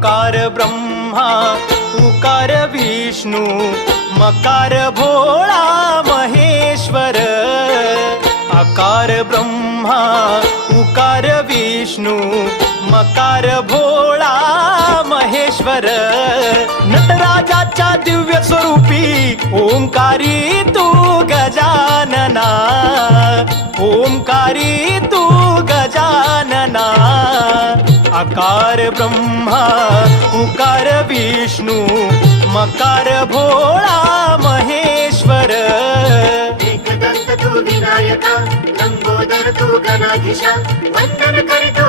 आकार ब्रह्मा उकार विष्णू मकार भोळा महेश्वर आकार ब्रह्मा उकार विष्णू मकार भोळा महेश्वर नटराजाच्या दिव्य स्वरूपी ओंकारी तू गजानना ओंकारी तू गजानना आकार ब्रह्मा उकार विष्णू मकार भोळा महेश्वर एकदंत तू विनायका लंबोदर तू गणाधीशा वंदन करतो